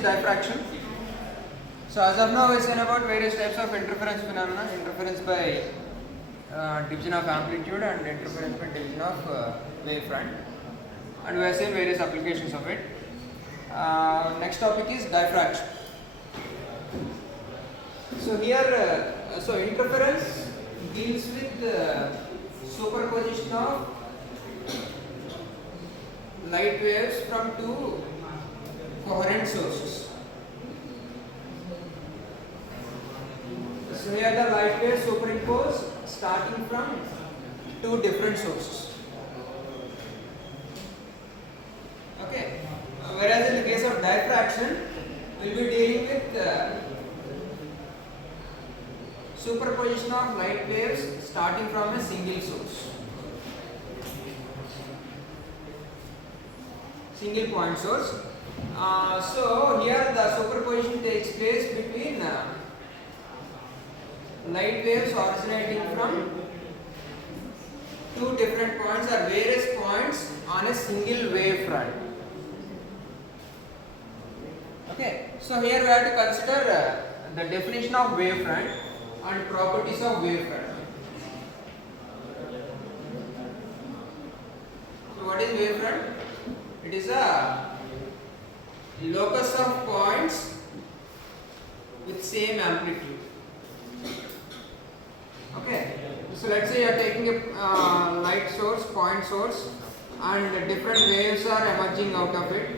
is diffraction. So as of now we seen about various types of interference phenomena, interference by division of amplitude and interference by division of wavefront, and we have seen various applications of it. Next topic is diffraction. So here, interference deals with superposition of light waves from two coherent sources. So here the light waves superimpose starting from two different sources. Okay. Whereas in the case of diffraction, we will be dealing with superposition of light waves starting from a single source, single point source. So here the superposition takes place between light waves originating from two different points or various points on a single wave front. Okay, so here we have to consider the definition of wavefront and properties of wavefront. So what is wavefront? It is a locus of points with same amplitude. Okay, so let's say you are taking a light source, point source, and different waves are emerging out of it.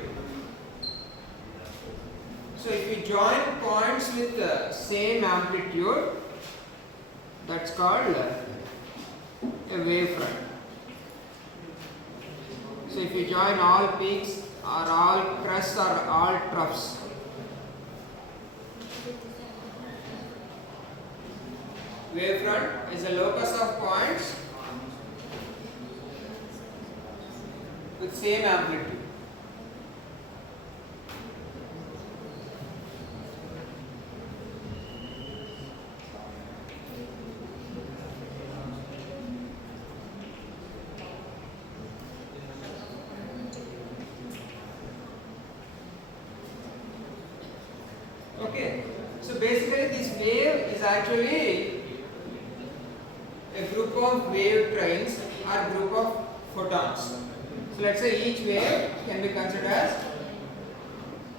So if you join points with the same amplitude, that's called a wavefront. So if you join all peaks or all crests or all troughs, wavefront is a locus of points with same amplitude. Okay, so basically this wave is actually a group of wave trains or group of photons. So let's say each wave can be considered as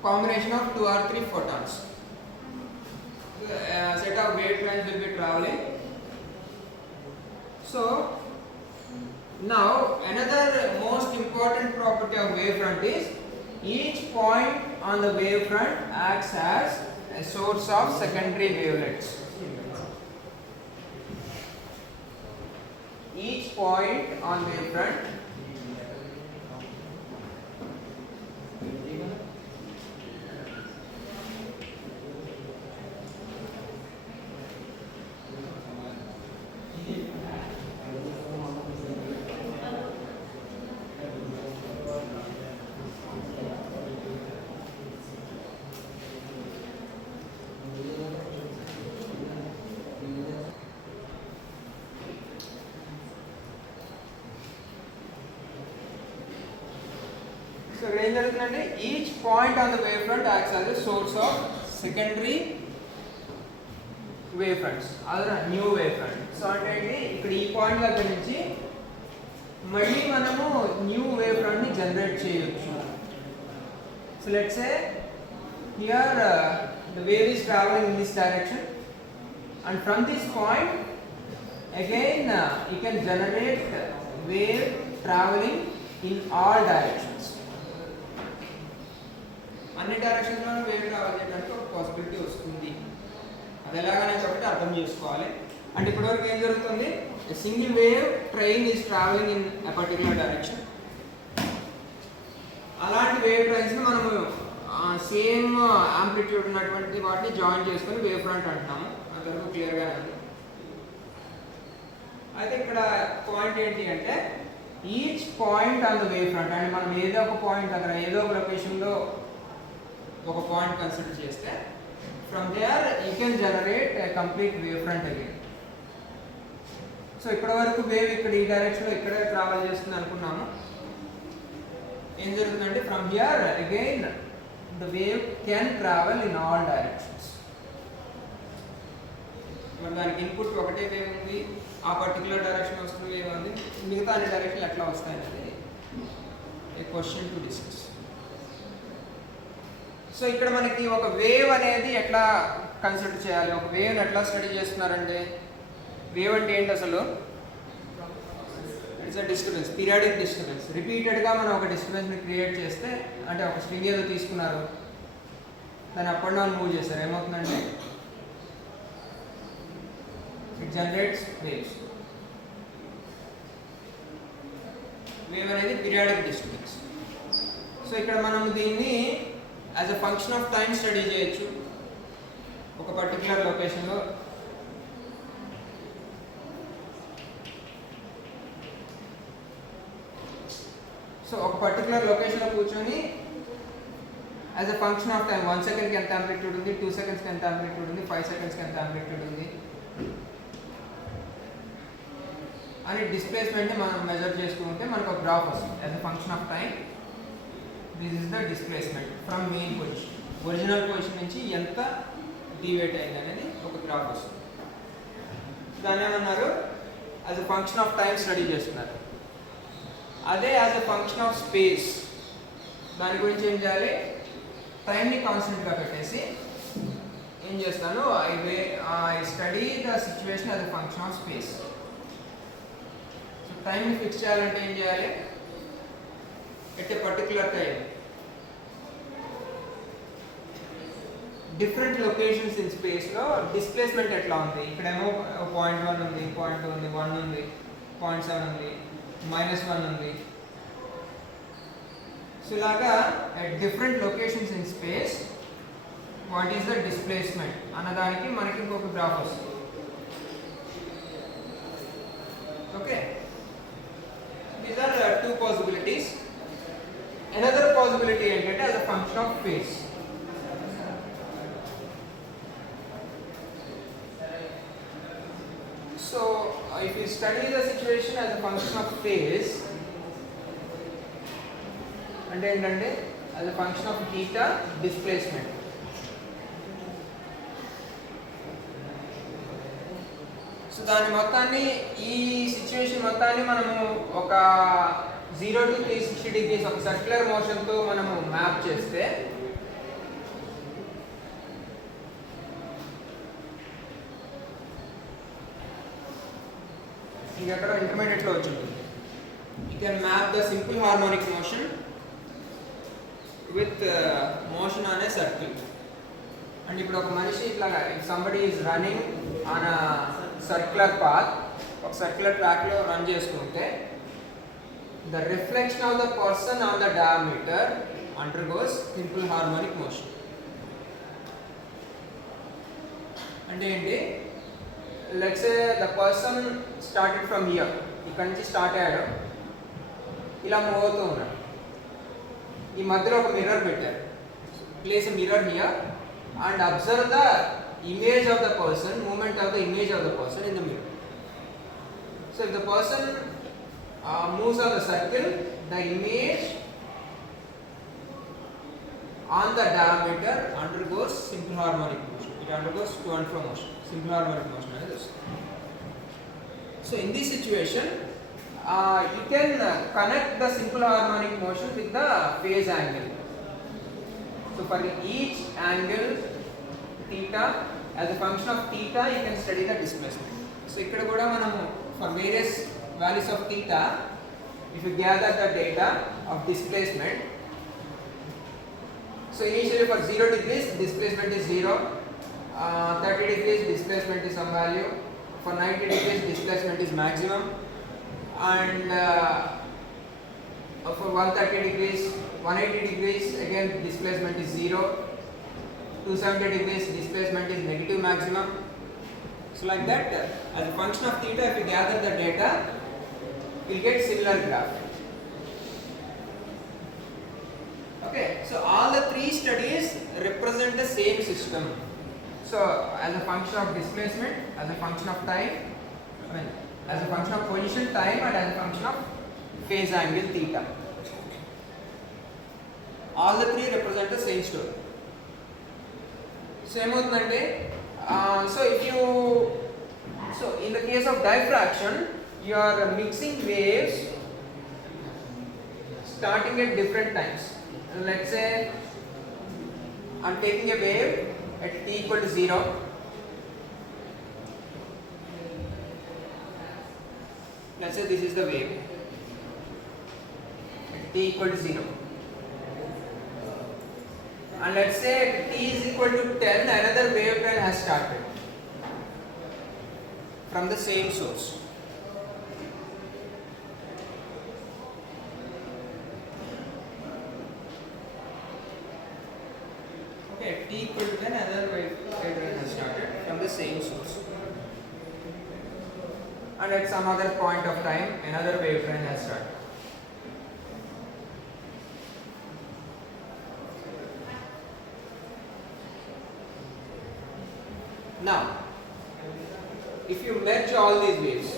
combination of 2 or 3 photons. So a set of wave trains will be traveling. So now another most important property of wavefront is each point on the wavefront acts as a source of secondary wavelets. Each point on wavefront each point on the wavefront acts as a source of secondary wavefronts, other new wavefront. So అంటే ఇక్కడ ఈ పాయింట్ దగ్గర నుంచి మళ్ళీ మనము new wavefront ని జనరేట్ చేయొచ్చు. So let's say here the wave is traveling in this direction, and from this point again you can generate wave traveling in all directions. అన్ని డైరెక్షన్స్ లో వేవ్ ట్రావెల్ చేయడానికి ఒక పాసిబిలిటీ వస్తుంది. అది ఎలాగనే కాబట్టి అర్థం చేసుకోవాలి. అంటే ఇప్పటివరకు ఏం జరుగుతుంది, single wave train is travelling in a particular direction. అలాంటి వేవ్ ట్రైన్స్ని మనము సేమ్ యాంప్లిట్యూడ్ ఉన్నటువంటి వాటిని జాయిన్ చేసుకొని వేవ్ ఫ్రంట్ అంటున్నాము. అంతవరకు క్లియర్గానే ఉంది. అయితే ఇక్కడ పాయింట్ ఏంటి అంటే each point on the wave front, and మనం ఏదో ఒక పాయింట్ దగ్గర ఏదో ఒక లొకేషన్లో ఒక పాయింట్ కన్సిడర్ చేస్తే from there you can generate a complete wave front again. So ఇప్పటి వరకు వేవ్ ఇక్కడ ఈ డైరెక్షన్లో ఇక్కడే ట్రావెల్ చేస్తుంది అనుకున్నాము. ఏం జరుగుతుందంటే from here again the wave can travel in all directions. మరి దానికి ఇన్పుట్ ఒకటే వేవ్ ఉంది, ఆ పర్టికులర్ డైరెక్షన్ వస్తుంది వేవ్ ఉంది, మిగతా అన్ని డైరెక్షన్లు ఎట్లా వస్తాయనేది ఏ క్వశ్చన్ టు డిస్కస్. సో ఇక్కడ మనకి ఒక వేవ్ అనేది ఎట్లా కన్సిడర్ చేయాలి, ఒక వేవ్ని ఎట్లా స్టడీ చేస్తున్నారంటే, వేవ్ అంటే ఏంటి అసలు? It's a disturbance, periodic disturbance. రిపీటెడ్గా మనం ఒక డిస్టర్బెన్స్ని క్రియేట్ చేస్తే, అంటే ఒక స్ట్రింగ్ ఏదో తీసుకున్నారు, దాన్ని అప్ అండ్ డౌన్ మూవ్ చేస్తారు, ఏమవుతుందంటే ఇట్ జనరేట్స్ వేవ్స్. వేవ్ అనేది పీరియాడిక్ డిస్టర్బెన్స్. సో ఇక్కడ మనం దీన్ని as a function of time study చేయొచ్చు. ఒక పర్టికులర్ లొకేషన్లో ఒక పర్టికులర్ లొకేషన్లో కూర్చొని as a function of time 1 సెకండ్కి ఎంత యాంప్లిట్యూడ్ ఉంది, 2 సెకండ్స్కి ఎంత యాంప్లిట్యూడ్ ఉంది, 5 సెకండ్స్కి ఎంత యాంప్లిట్యూడ్ ఉంది అని డిస్ప్లేస్మెంట్ని మనం మెజర్ చేసుకుంటే మనకు ఒక గ్రాఫ్ వస్తుంది. As a function of time this is the displacement from main position, original position నుంచి ఎంత డివేట్ అయింది అనేది ఒక గ్రాఫ్ వస్తుంది. దాన్ని ఏమన్నారు? As a function of time study చేస్తున్నారు. అదే as a function of space, దాని గురించి ఏం చేయాలి? టైంని కాన్స్టెంట్గా పెట్టేసి ఏం చేస్తాను, I study the situation as a function of space. So టైంని ఫిక్స్ చేయాలంటే ఏం చేయాలి? At a particular time different locations in స్పేస్లో డిస్ప్లేస్మెంట్ ఎట్లా ఉంది, ఇక్కడేమో 0.1 ఉంది, 0.2 ఉంది, 1 ఉంది, 0.7 ఉంది, -1 ఉంది. సో ఇలాగా at different locations in space what is the displacement అన్నదానికి మనకి ఇంకొక గ్రాఫ్ వస్తుంది. Okay, these are two possibilities. Another possibility ఏంటంటే as a function of phase. So if you study the situation as a function of phase, అంటే ఏంటంటే as a function of theta displacement. So దాని మొత్తాన్ని, ఈ సిచ్యువేషన్ మొత్తాన్ని మనము ఒక 0 to 360 degrees ఒక సర్క్యులర్ మోషన్తో మనము మ్యాప్ చేస్తే ఇక్కడ ఇంటర్మీడియట్లో వచ్చింది. You can map the simple harmonic motion with motion on a circle. And ఇప్పుడు ఒక మనిషి ఇట్లాగా, if somebody is running on a circular path, ఒక సర్క్యులర్ ట్రాక్లో రన్ చేసుకుంటే the reflection of the person on the diameter undergoes simple harmonic motion. అంటే ఏంటి? Let's say the person started from here, ఇక్కడ నుంచి స్టార్ట్ అయ్యాడు, ఇలా మూవ్ అవుతూ ఉన్నాడు. ఈ మధ్యలో ఒక మిర్రర్ పెట్టారు. Place mirror here and observe the image of the person, moment of the image of the person in the mirror. So if the person moves on the circle, the image on the diameter undergoes simple harmonic motion. It undergoes to and fro motion, simple harmonic motion అనేది వస్తుంది. So in this situation you can connect the simple harmonic motion with the phase angle. So for each angle theta, as a function of theta you can study the displacement. So ఇక్కడ కూడా మనము for various values of theta, if you gather the data of displacement, so initially for 0 degrees displacement is 0, 30 degrees displacement is some value, for 90 degrees displacement is maximum, and for 130 degrees, 180 degrees again displacement is 0, 270 degrees displacement is negative maximum. So like that, as a function of theta, if you gather the data, you will get similar graph. Okay, so all the three studies represent the same system. So as a function of displacement, as a function of time, as a function of position, time, and as a function of phase angle theta. all the three represent the same story. So ఏమవుతుందంటే so in the case of diffraction you are mixing waves starting at different times. Let's say I'm taking a wave at t equal to 0. Let's say this is the wave at t equal to 0. And let's say at t is equal to 10, another wave trend has started from the same source. Okay, at t equal to 10, another wave trend has started from the same source. And at some other point of time, another wave trend has started. Now, if you merge all these waves,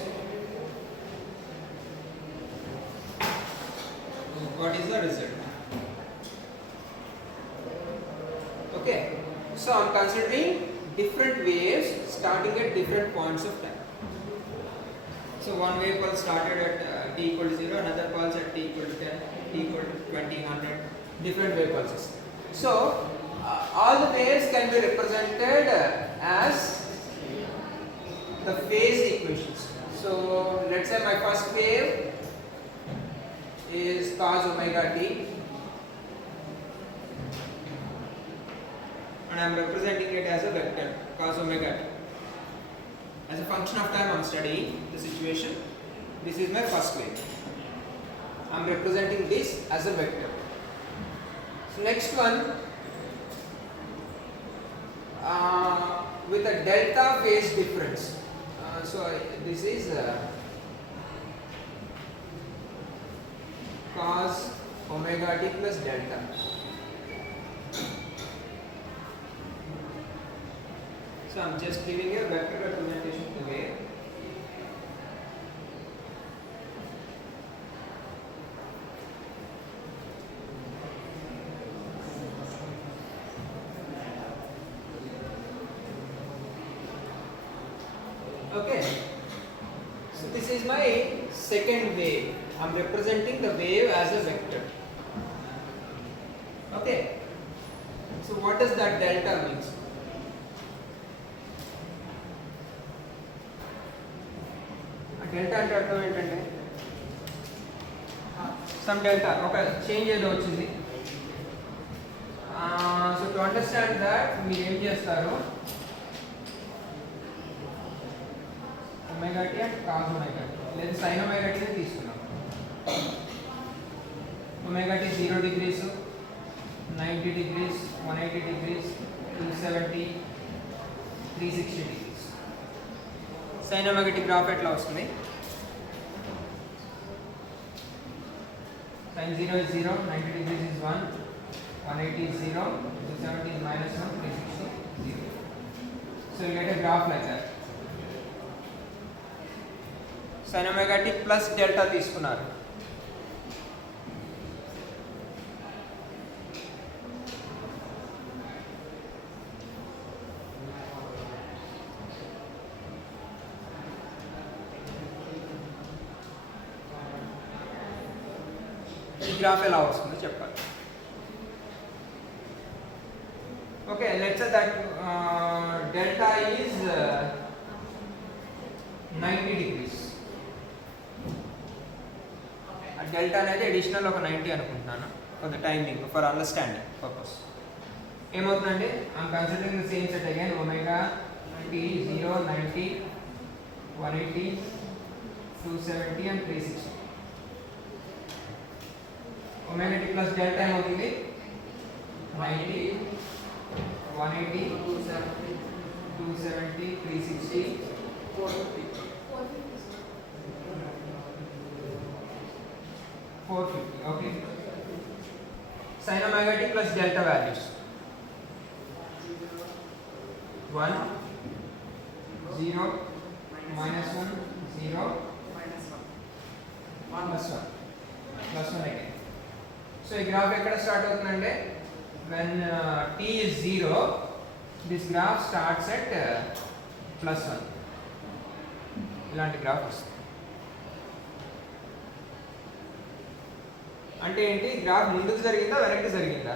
what is the result? Okay, so I'm considering different waves starting at different points of time. So one wave pulse started at t equal to 0, another pulse at t equal to 10, t equal to 20, 100, different wave pulses. So all the waves can be represented as the phase equations. So let's say my first wave is cos omega t, and I am representing it as a vector cos omega t. As a function of time I am studying the situation. This is my first wave. I am representing this as a vector. So next one, with a delta phase difference. This is cos omega t plus delta. So I'm just giving a vector representation of the wave. Okay, so this is my second wave. I'm representing the wave as a vector. Okay, so what does that delta means? Delta అంటే అర్థం ఏంటంటే some delta ఒక చేంజ్ ఏదో వచ్చింది. So to understand that మీరు ఏం చేస్తారు, omega t and cos omega t లేదా సైన్ ఒమేగా టీ తీసుకున్నాం. Omega tea 0 degrees, 90 degrees, 180 degrees, 270, 360 degrees. Sine omega t graph ఎట్లా వస్తుంది? sin 0 is 0, 90 degrees is 1, 180 is 0, 270 is minus 1, 360 0. So you get a graph like that. Sin omega t plus delta తీసుకున్నారు. Graph ఎలా వస్తుందో చెప్పాలి. Okay, let's say that delta is 90 degrees. ఆ delta అనేది additional ఒక 90 అనుకుంటున్నాను for the timing, for understanding purpose. ఏమవుతుందంటే I'm considering the same set again, omega tea 0, 90, 180, 270 and 360. omega t plus delta ఏమవుతుంది? 90, 180, 270, 360, 450. Okay. Sin omega t plus delta values 1, 0, minus 1, 0, plus 1 again. So ఈ గ్రాఫ్ ఎక్కడ స్టార్ట్ అవుతుందంటే when t is 0 this graph starts at +1 ఇలాంటి గ్రాఫ్ వస్తుంది. అంటే ఏంటి గ్రాఫ్ ముందుకు జరిగిందా వెనక్కి జరిగిందా?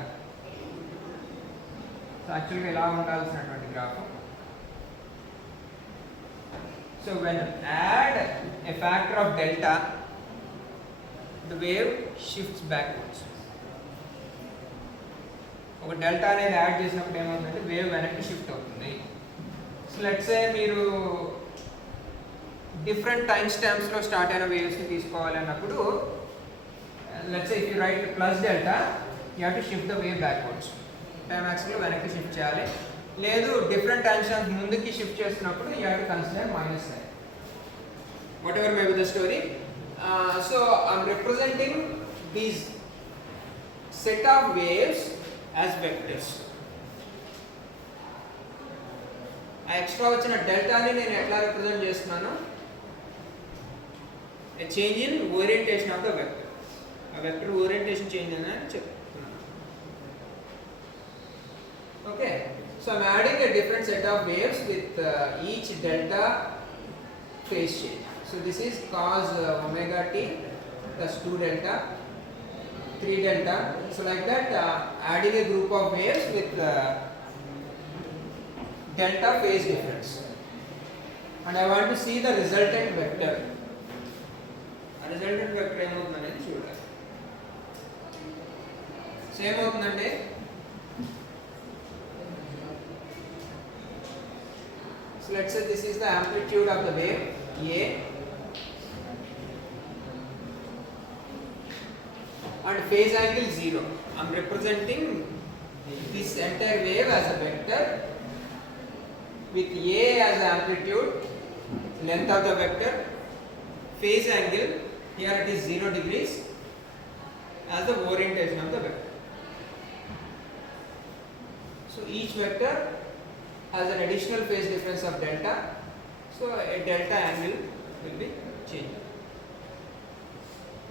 సో యాక్చువల్గా ఇలా ఉండాల్సినటువంటి graph. So when add a factor of delta the wave shifts backwards. ఒక డెల్టా అనేది యాడ్ చేసినప్పుడు ఏమవుతుందంటే వేవ్ వెనక్కి షిఫ్ట్ అవుతుంది. సో లెట్స్ సే మీరు డిఫరెంట్ టైం స్టాంప్స్లో స్టార్ట్ అయిన వేవ్స్ని తీసుకోవాలి అన్నప్పుడు let's say if you write plus delta you have to shift the wave backwards. Time యాక్స్లో వెనక్కి షిఫ్ట్ చేయాలి. లేదు డిఫరెంట్ టైం స్టాంప్స్ ముందుకి షిఫ్ట్ చేస్తున్నప్పుడు you have to consider -9. Whatever may be the story. So I'm representing these set of waves as vectors. ఆ extra వచ్చిన డెల్టాని నేను ఎట్లా రిప్రజెంట్ చేస్తున్నాను? a change in orientation of the vector. ఆ vector orientation change అని చెప్తున్నాను. Okay, so I'm adding a different set of waves with each delta phase change. So this is cos omega t plus 2 delta 3 delta. So like that adding a group of waves with delta phase difference, and I want to see the resultant vector. A resultant vector ఏమవుతుందనేది చూడాలి. సో ఏమవుతుందంటే so let's say this is the amplitude of the wave A and phase angle 0. I am representing this entire wave as a vector with A as the amplitude, length of the vector, phase angle, here it is 0 degrees, as the orientation of the vector. So each vector has an additional phase difference of delta, so a delta angle will be changed.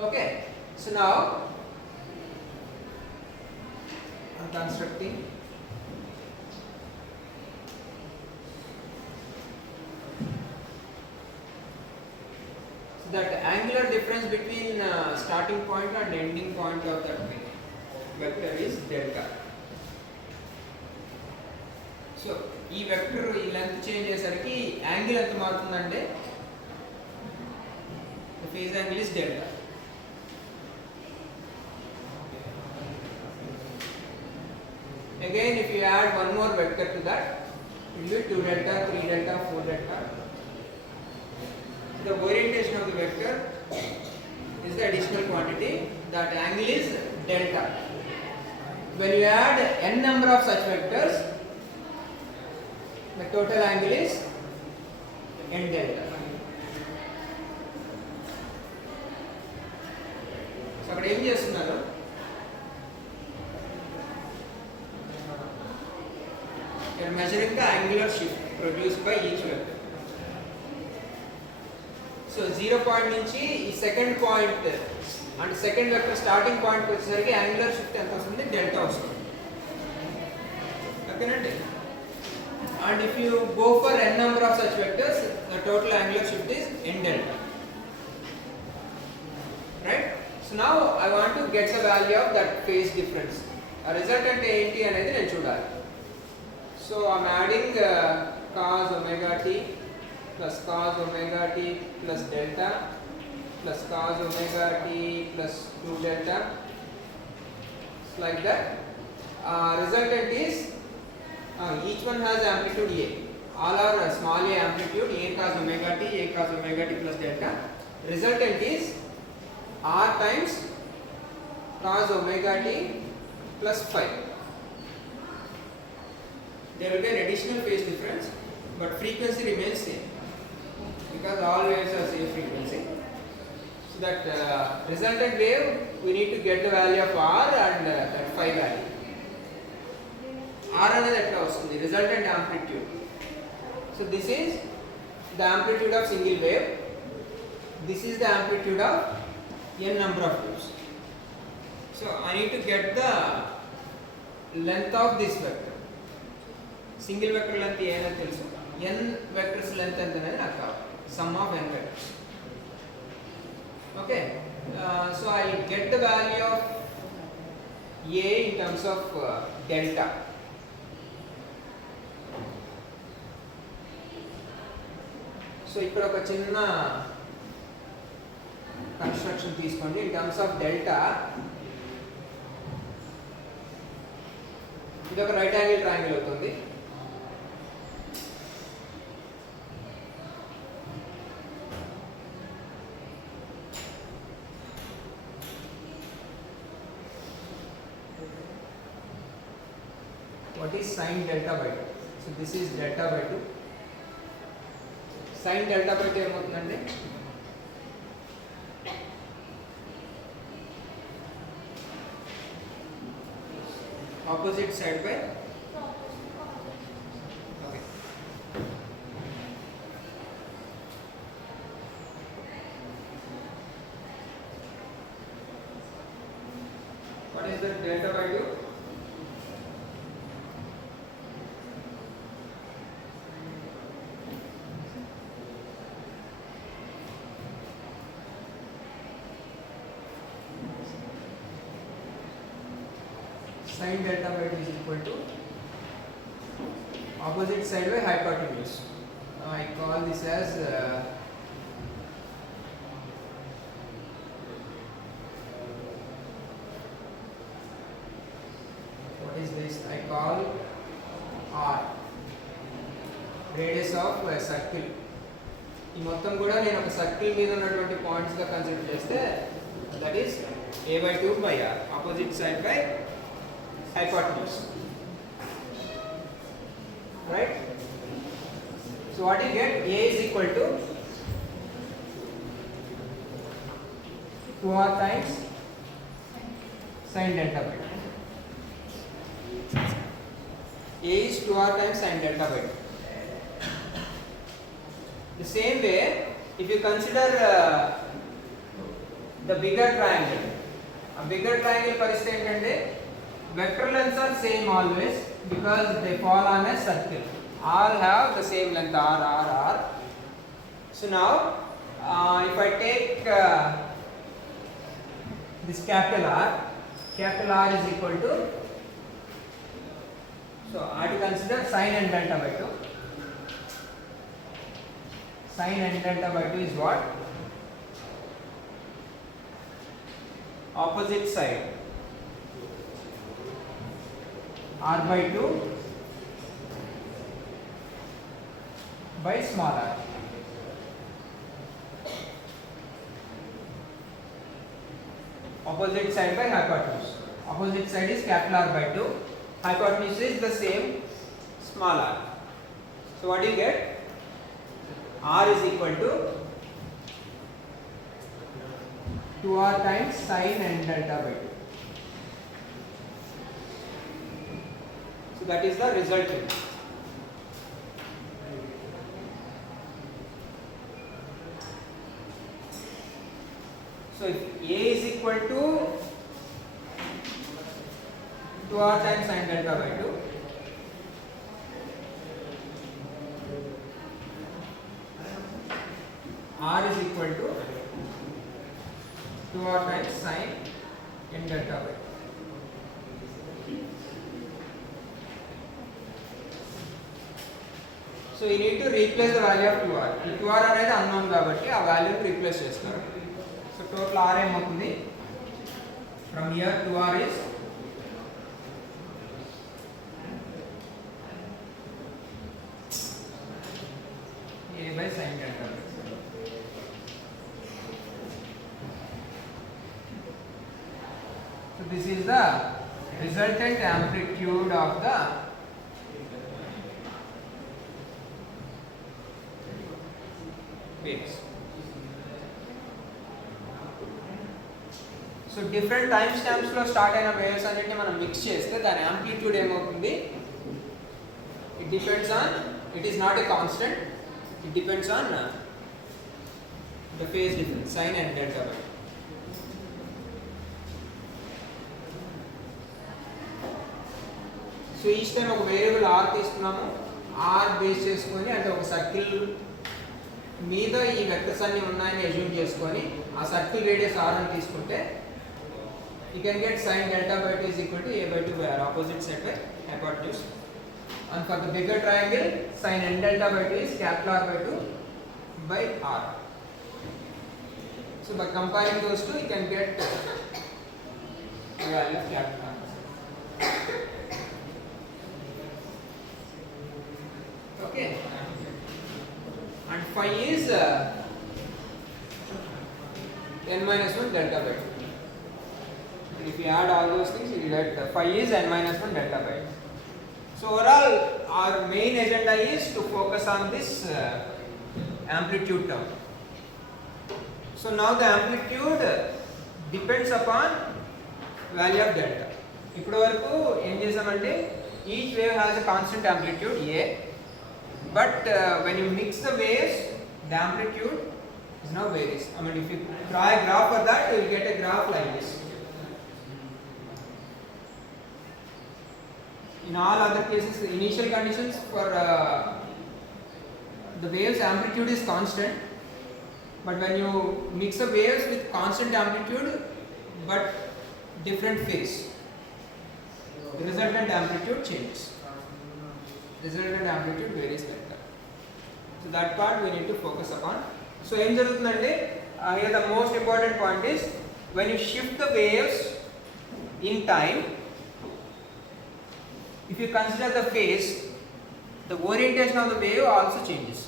Okay, so now I'm constructing so that angular difference between starting point and ending point of that vector is delta. So ఈ vector ఈ length change అయ్యేసరికి angle ఎంత మారుతుందంటే phase angle is delta. Again, if you add one more vector to that, it will be 2 delta, 3 delta, 4 delta. The orientation of the vector is the additional quantity. That angle is delta. When you add n number of such vectors, the total angle is n delta. So, అక్కడ ఏం చేస్తున్నారు? You are measuring the angular shift produced by each vector. So 0 point నుంచి ఈ second point అంటే second vector starting point వచ్చేసరికి angular shift ఎంత వస్తుంది? డెల్టా వస్తుంది. ఓకేనండి. And if you go for n number of such vectors, the total angular shift is n delta. Right? So now I want to get the value of that phase difference. ఆ రిజల్ట్ అంటే ఏంటి అనేది నేను చూడాలి. So I am adding cos omega t plus cos omega t plus delta plus cos omega t plus 2 delta. It's like that. Resultant is each one has amplitude A. All are small a amplitude, A cos omega t plus delta. Resultant is R times cos omega t plus 5. There will be an additional phase difference, but frequency remains same because all waves are same frequency. So that resultant wave, we need to get the value of R and that 5 value. R అనేది ఎట్లా వస్తుంది? Resultant amplitude. So this is the amplitude of single wave. This is the amplitude of n number of waves. So I need to get the length of this vector. Single vector length ఏనా తెలుసు, n vectors length ఎంత అనేది నాకు కావాలి, sum of n vectors. Okay, so I will get the value of a in terms of delta. So ఇక్కడ ఒక చిన్న కన్స్ట్రక్షన్ తీసుకోండి. in terms of delta, ఇది ఒక రైట్ యాంగిల్ ట్రయాంగిల్ అవుతుంది. What is sin delta by 2? So this is delta by 2. Sin delta by 2 ఏమవుతుందండి, opposite side by, okay, what is the delta by 2? Sin delta by 2 is equal to opposite side by hypotenuse. I call this as what is this? I call R, radius of a circle. ఈ మొత్తం కూడా నేను ఒక సర్కిల్ మీద ఉన్నటువంటి పాయింట్స్ గా కన్సిడర్ చేస్తే that is a by 2 by r, opposite side by hypotenuse, right? So what you get, a is equal to 2r times sin delta by 2. A is 2r times sin delta by 2. The same way, if you consider the bigger triangle, a bigger triangle పరిస్థితి ఏంటంటే vector lengths are same always because they fall on a circle. All have the same length, r, r, r. So now if I take this capital R is equal to, so I have to consider sin and delta by 2. Sin and delta by 2 is what? Opposite side r by 2 by small r. Opposite side by hypotenuse. Opposite side is capital R by 2. Hypotenuse is the same, small r. So what do you get? R is equal to 2r times sin and delta by 2. So that is the resultant. So if a is equal to 2r times sin delta by 2, r is equal to 2r times sin n delta by 2. So you need to replace the value of 2r. ఈ 2r అనేది unknown కాబట్టి ఆ వాల్యూని రీప్లేస్ చేస్తారు. So total r ఏమవుతుంది, from here 2r is a by sin delta by 2. So this is the resultant amplitude of the waves. So different time stamps లో స్టార్ట్ అయిన వేవ్స్ అన్నిటిని మనం మిక్స్ చేస్తే దాని యాంప్లిట్యూడ్ ఏమవుతుంది, it depends on, it is not a constant, it depends on the phase difference, sin and delta by. So each time ఒక variable are తీసుకున్నాము, are base చేసుకొని అంటే ఒక సర్కిల్ మీద ఈ వెక్టర్స్ అన్ని ఉన్నాయని అజ్యూమ్ చేసుకొని ఆ సర్కిల్ రేడియస్ ఆర్ అని తీసుకుంటే you can get sin delta by t is equal to a by 2 by r, opposite side by hypotenuse. And for the bigger triangle, sin n delta by t is capital R by 2 by r. So by comparing those two, you can get the value of capital R. Okay. And phi is n minus 1 delta by 2. If you add all those things, you get phi is n minus 1 delta by 2. So overall, our main agenda is to focus on this amplitude term. So now the amplitude depends upon value of delta. ఇప్పటి వరకు ఏం చేసామంటే each wave has a constant amplitude a, but when you mix the waves, the amplitude is now varies. I mean, if you draw a graph for that, you will get a graph like this. In all other cases, the initial conditions for the waves amplitude is constant, but when you mix the waves with constant amplitude but different phase, the resultant amplitude changes. Resultant amplitude varies like that. So that part we need to focus upon. So em jarugundante here the most important point is when you shift the waves in time, if you consider the phase, the orientation of the wave also changes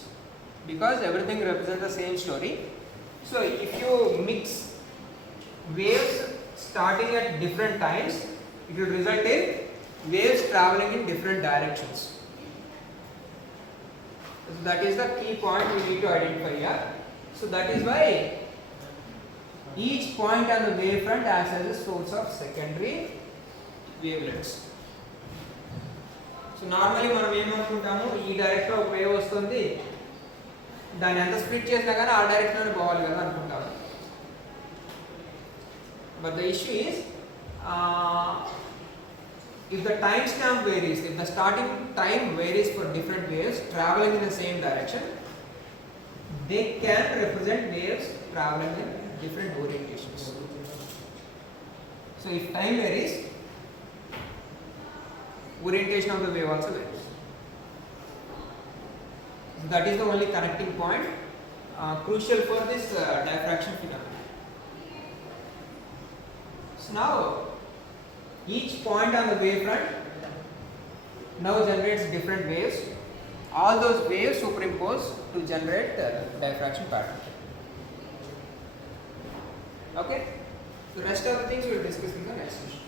because everything represents the same story. So if you mix waves starting at different times, it will result in waves traveling in different directions. So that is the key point we need to identify here. So that is why each point on the wavefront acts as a source of secondary wavelets. So normally మనం ఏమనుకుంటాము, ఈ డైరెక్ట్లో ఒక వేవ్ వస్తుంది, దాన్ని ఎంత స్ప్లిట్ చేసినా కానీ ఆ డైరెక్షన్లోనే పోవాలి కదా అనుకుంటాము. But the issue is if the time stamp varies, if the starting time varies for different waves traveling in the same direction, they can represent waves traveling in different orientations. So if time varies, orientation of the wave also varies. So that is the only connecting point crucial for this diffraction phenomenon. So now each point on the wavefront now generates different waves. All those waves superimpose to generate the diffraction pattern. Okay? The rest of the things we will discuss in the next session.